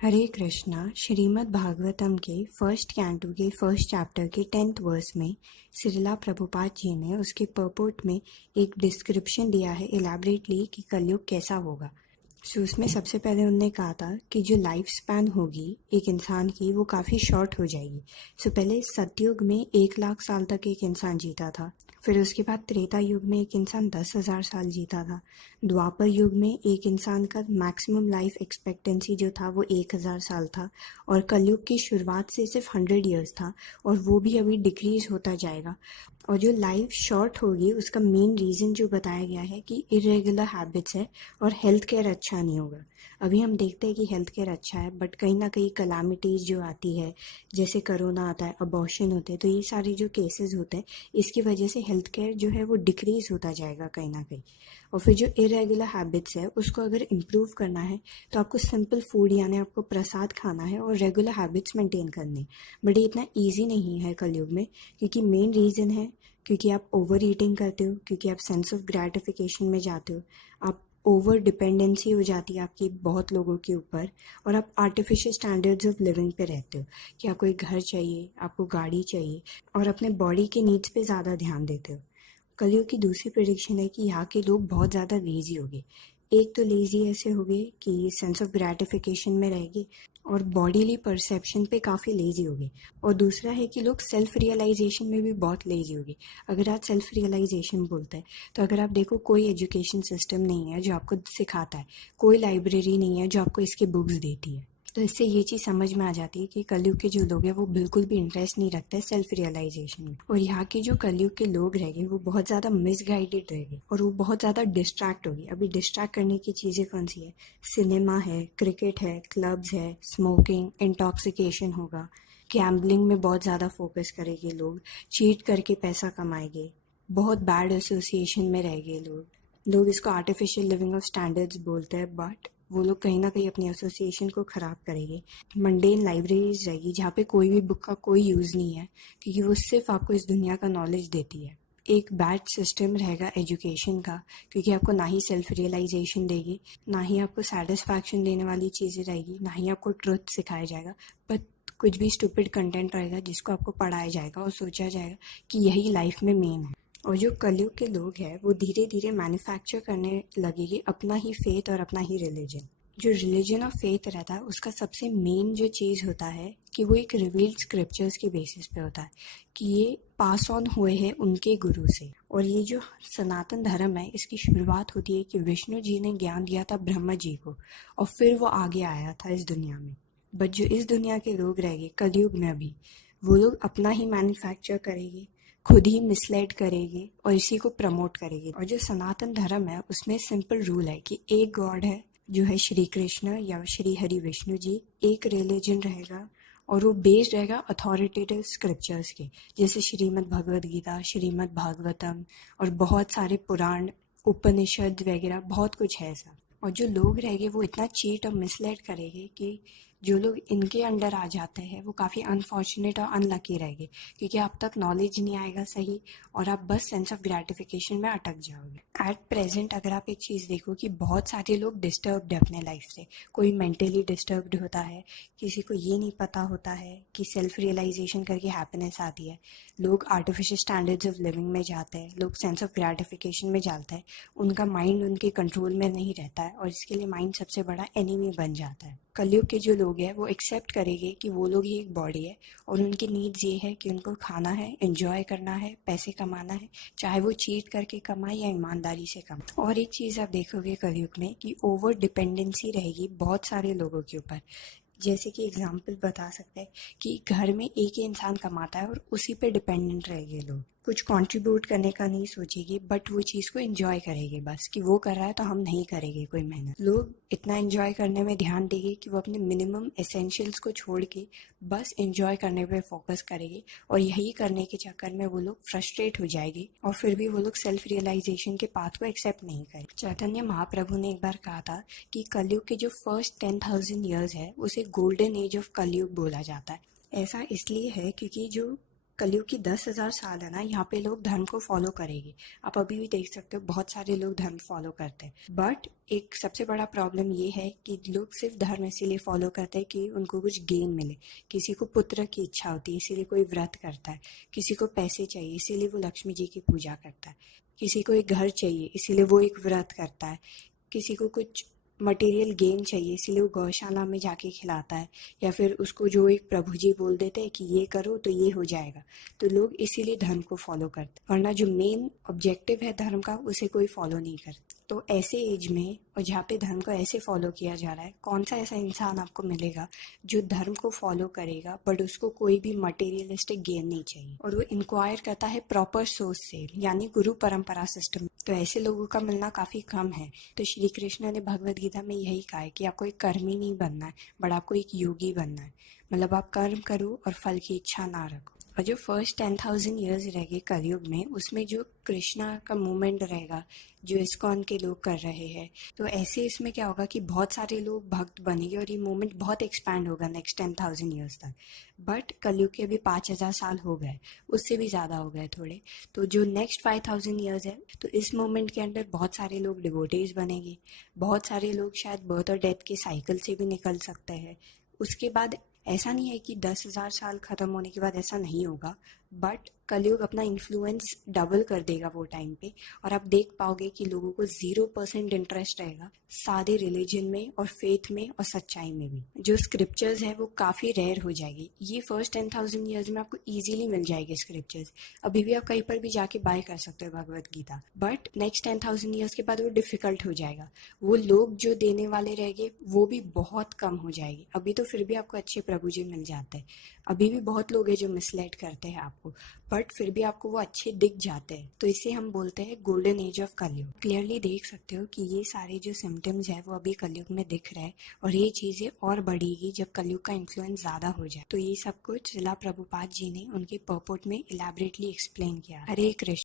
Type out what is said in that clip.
हरे कृष्णा। श्रीमद् भागवतम के first canto के first chapter के 10th वर्स में श्रीला प्रभुपाद जी ने उसके पर्पोर्ट में एक डिस्क्रिप्शन दिया है इलैबोरेटली कि कलयुग कैसा होगा। सो उसमें सबसे पहले उन्होंने कहा था कि जो लाइफ स्पैन होगी एक इंसान की वो काफ़ी शॉर्ट हो जाएगी। सो पहले सतयुग में 1 लाख साल तक एक इंसान जीता था, फिर उसके बाद त्रेता युग में एक इंसान 10,000 साल जीता था, द्वापर युग में एक इंसान का मैक्सिमम लाइफ एक्सपेक्टेंसी जो था वो 1,000 साल था, और कलयुग की शुरुआत से सिर्फ 100 ईयर्स था, और वो भी अभी डिक्रीज होता जाएगा। और जो लाइफ शॉर्ट होगी उसका मेन रीज़न जो बताया गया है कि इरेगुलर हैबिट्स है और हेल्थ केयर अच्छा नहीं होगा। अभी हम देखते हैं कि हेल्थ केयर अच्छा है, बट कहीं ना कहीं कलामिटीज़ जो आती है, जैसे कोरोना आता है, अबॉर्शन होते हैं, तो ये सारे जो केसेस होते हैं इसकी वजह से हेल्थ केयर जो है वो डिक्रीज होता जाएगा कहीं ना कहीं। और फिर जो इरेगुलर हैबिट्स है उसको अगर इम्प्रूव करना है तो आपको सिंपल फूड यानी आपको प्रसाद खाना है और रेगुलर हैबिट्स मेंटेन करनी। बट ये इतना ईजी नहीं है कलयुग में, क्योंकि मेन रीज़न है क्योंकि आप ओवर ईटिंग करते हो, क्योंकि आप सेंस ऑफ ग्रेटिफिकेशन में जाते हो, आप ओवर डिपेंडेंसी हो जाती है आपकी बहुत लोगों के ऊपर, और आप आर्टिफिशियल स्टैंडर्ड्स ऑफ लिविंग पे रहते हो कि आपको एक घर चाहिए, आपको गाड़ी चाहिए, और अपने बॉडी के नीड्स पे ज़्यादा ध्यान देते हो। कलयुग की दूसरी प्रेडिक्शन है कि यहाँ के लोग बहुत ज़्यादा लेजी हो गए। एक तो लेजी ऐसे हो गए कि सेंस ऑफ ग्रेटिफिकेशन में रहेगी और बॉडीली परसेप्शन पे काफ़ी लेजी हो गए, और दूसरा है कि लोग सेल्फ रियलाइजेशन में भी बहुत लेजी हो गए। अगर आज सेल्फ रियलाइजेशन बोलते हैं तो अगर आप देखो कोई एजुकेशन सिस्टम नहीं है जो आपको सिखाता है, कोई लाइब्रेरी नहीं है जो आपको इसके बुक्स देती है। तो इससे ये चीज़ समझ में आ जाती है कि कलयुग के जो लोग हैं वो बिल्कुल भी इंटरेस्ट नहीं रखते सेल्फ रियलाइजेशन में, और यहाँ के जो कलयुग के लोग रहेंगे वो बहुत ज़्यादा मिसगाइडेड रहेंगे और वो बहुत ज़्यादा डिस्ट्रैक्ट होगी। अभी डिस्ट्रैक्ट करने की चीज़ें कौन सी है? सिनेमा है, क्रिकेट है, क्लब्स है, स्मोकिंग, इंटॉक्सिकेशन होगा, गैम्बलिंग में बहुत ज़्यादा फोकस करेंगे लोग, चीट करके पैसा कमाएंगे, बहुत बैड एसोसिएशन में रहेंगे लोग इसको आर्टिफिशियल लिविंग ऑफ स्टैंडर्ड्स बोलते हैं, बट वो लोग कहीं ना कहीं अपनी एसोसिएशन को ख़राब करेंगे। मंडेन लाइब्रेरीज रहेगी जहाँ पे कोई भी बुक का कोई यूज़ नहीं है, क्योंकि वो सिर्फ आपको इस दुनिया का नॉलेज देती है। एक बैड सिस्टम रहेगा एजुकेशन का, क्योंकि आपको ना ही सेल्फ रियलाइजेशन देगी, ना ही आपको सेटिस्फैक्शन देने वाली चीज़ें रहेगी, ना ही आपको ट्रुथ सिखाया जाएगा, बट कुछ भी स्टूपिड कंटेंट रहेगा जिसको आपको पढ़ाया जाएगा और सोचा जाएगा कि यही लाइफ में मेन है। और जो कलयुग के लोग हैं वो धीरे धीरे मैन्युफैक्चर करने लगेंगे अपना ही फेथ और अपना ही रिलीजन। जो रिलीजन ऑफ फेथ रहता है उसका सबसे मेन जो चीज़ होता है कि वो एक रिवील्ड स्क्रिप्चर्स के बेसिस पे होता है, कि ये पास ऑन हुए हैं उनके गुरु से। और ये जो सनातन धर्म है इसकी शुरुआत होती है कि विष्णु जी ने ज्ञान दिया था ब्रह्मा जी को, और फिर वो आगे आया था इस दुनिया में। बट जो इस दुनिया के लोग रहेंगे कलयुग में अभी, वो लोग अपना ही मैन्युफैक्चर करेंगे, खुद ही मिसलेड करेंगे और इसी को प्रमोट करेंगे। और जो सनातन धर्म है उसमें सिंपल रूल है कि एक गॉड है जो है श्री कृष्ण या श्री हरि विष्णु जी, एक रिलीजन रहेगा और वो बेस्ड रहेगा अथॉरिटेटिव स्क्रिप्चर्स के, जैसे श्रीमद् भगवद गीता, श्रीमद् भागवतम और बहुत सारे पुराण, उपनिषद वगैरह बहुत कुछ है ऐसा। और जो लोग रहेंगे वो इतना चीट और मिसलेड करेंगे कि जो लोग इनके अंडर आ जाते हैं वो काफ़ी अनफॉर्चुनेट और अनलकी रहेंगे, क्योंकि आप तक नॉलेज नहीं आएगा सही और आप बस सेंस ऑफ ग्रेटिफिकेशन में अटक जाओगे। एट प्रेजेंट अगर आप एक चीज़ देखो कि बहुत सारे लोग डिस्टर्ब्ड है अपने लाइफ से, कोई मेंटली डिस्टर्ब्ड होता है, किसी को ये नहीं पता होता है कि सेल्फ रियलाइजेशन करके हैप्पीनेस आती है, लोग आर्टिफिशियल स्टैंडर्ड्स ऑफ लिविंग में जाते हैं, लोग सेंस ऑफ ग्रेटिफिकेशन में जाते हैं, उनका माइंड उनके कंट्रोल में नहीं रहता है और इसके लिए माइंड सबसे बड़ा एनिमी बन जाता है। कलयुग के जो लोग हैं वो एक्सेप्ट करेंगे कि वो लोग ही एक बॉडी है और उनकी नीड्स ये है कि उनको खाना है, एंजॉय करना है, पैसे कमाना है, चाहे वो चीट करके कमाए या ईमानदारी से कमाए। और एक चीज़ आप देखोगे कलयुग में कि ओवर डिपेंडेंसी रहेगी बहुत सारे लोगों के ऊपर। जैसे कि एग्जाम्पल बता सकते हैं कि घर में एक ही इंसान कमाता है और उसी पे डिपेंडेंट रहेंगे लोग, कुछ कंट्रीब्यूट करने का नहीं सोचेगी, बट वो चीज़ को एंजॉय करेंगे, बस कि वो कर रहा है तो हम नहीं करेंगे कोई मेहनत। लोग इतना एंजॉय करने में ध्यान देंगे कि वो अपने मिनिमम एसेंशियल्स को छोड़ के बस एंजॉय करने पे फोकस करेंगे, और यही करने के चक्कर में वो लोग फ्रस्ट्रेट हो जाएंगे और फिर भी वो लोग सेल्फ रियलाइजेशन के पाथ को एक्सेप्ट नहीं करें। चैतन्य महाप्रभु ने एक बार कहा था कि कलयुग के जो फर्स्ट 10,000 ईयर्स है उसे गोल्डन एज ऑफ कलयुग बोला जाता है। ऐसा इसलिए है क्योंकि जो कलयुग की 10,000 साल है ना, यहाँ पे लोग धर्म को फॉलो करेंगे। आप अभी भी देख सकते हो बहुत सारे लोग धर्म फॉलो करते हैं, बट एक सबसे बड़ा प्रॉब्लम ये है कि लोग सिर्फ धर्म इसीलिए फॉलो करते हैं कि उनको कुछ गेन मिले। किसी को पुत्र की इच्छा होती है इसीलिए कोई व्रत करता है, किसी को पैसे चाहिए इसीलिए वो लक्ष्मी जी की पूजा करता है, किसी को एक घर चाहिए इसीलिए वो एक व्रत करता है, किसी को कुछ मटेरियल गेन चाहिए इसीलिए वो गौशाला में जाके खिलाता है, या फिर उसको जो एक प्रभु जी बोल देते हैं कि ये करो तो ये हो जाएगा। तो लोग इसीलिए धर्म को फॉलो करते हैं, वरना जो मेन ऑब्जेक्टिव है धर्म का उसे कोई फॉलो नहीं करता। तो ऐसे एज में और जहाँ पे धर्म को ऐसे फॉलो किया जा रहा है, कौन सा ऐसा इंसान आपको मिलेगा जो धर्म को फॉलो करेगा बट उसको कोई भी मटेरियलिस्टिक गेन नहीं चाहिए, और वो इंक्वायर करता है प्रॉपर सोर्स से, यानी गुरु परंपरा सिस्टम। तो ऐसे लोगों का मिलना काफी कम है। तो श्री कृष्ण ने भगवद गीता में यही कहा है कि आपको एक कर्मी नहीं बनना है, बट आपको एक योगी बनना है। मतलब आप कर्म करो और फल की इच्छा ना रखो। और जो फर्स्ट 10,000 ईयर्स रहेंगे कलयुग में, उसमें जो कृष्णा का मूवमेंट रहेगा जो इस्कॉन के लोग कर रहे हैं, तो ऐसे इसमें क्या होगा कि बहुत सारे लोग भक्त बनेंगे और ये मूवमेंट बहुत एक्सपैंड होगा नेक्स्ट 10,000 ईयर्स तक। बट कलयुग के अभी 5,000 साल हो गए, उससे भी ज़्यादा हो गए थोड़े। तो जो नेक्स्ट 5,000 ईयर्स है, तो इस मूवमेंट के अंदर बहुत सारे लोग डिवोटीज बनेंगे, बहुत सारे लोग शायद बर्थ और डेथ के साइकिल से भी निकल सकते हैं। उसके बाद ऐसा नहीं है कि 10,000 साल खत्म होने के बाद ऐसा नहीं होगा, बट कलयुग अपना इन्फ्लुएंस डबल कर देगा वो टाइम पे, और आप देख पाओगे कि लोगों को 0% इंटरेस्ट रहेगा सादे रिलीजन में और फेथ में और सच्चाई में भी। जो स्क्रिप्चर्स है वो काफ़ी रेयर हो जाएगी। ये फर्स्ट 10,000 ईयर्स में आपको इजीली मिल जाएगी स्क्रिप्चर्स, अभी भी आप कहीं पर भी जाके बाय कर सकते हो Bhagavad Gita. But next 10,000 years के बाद वो डिफिकल्ट हो जाएगा, वो लोग जो देने वाले रहेंगे वो भी बहुत कम हो जाएगी। अभी तो फिर भी आपको अच्छे प्रभु जी मिल जाते हैं, अभी भी बहुत लोग हैं जो मिसलेड करते हैं आपको, बट फिर भी आपको वो अच्छे दिख जाते हैं। तो इसे हम बोलते हैं गोल्डन एज ऑफ कलयुग। क्लियरली देख सकते हो कि ये सारे जो सिम्टम्स है वो अभी कलयुग में दिख रहे हैं, और ये चीजें और बढ़ेगी जब कलयुग का इन्फ्लुएंस ज्यादा हो जाए। तो ये सब कुछ श्रीला प्रभुपाद जी ने उनके पर्पोट में इलैबोरेटली एक्सप्लेन किया। हरे कृष्ण।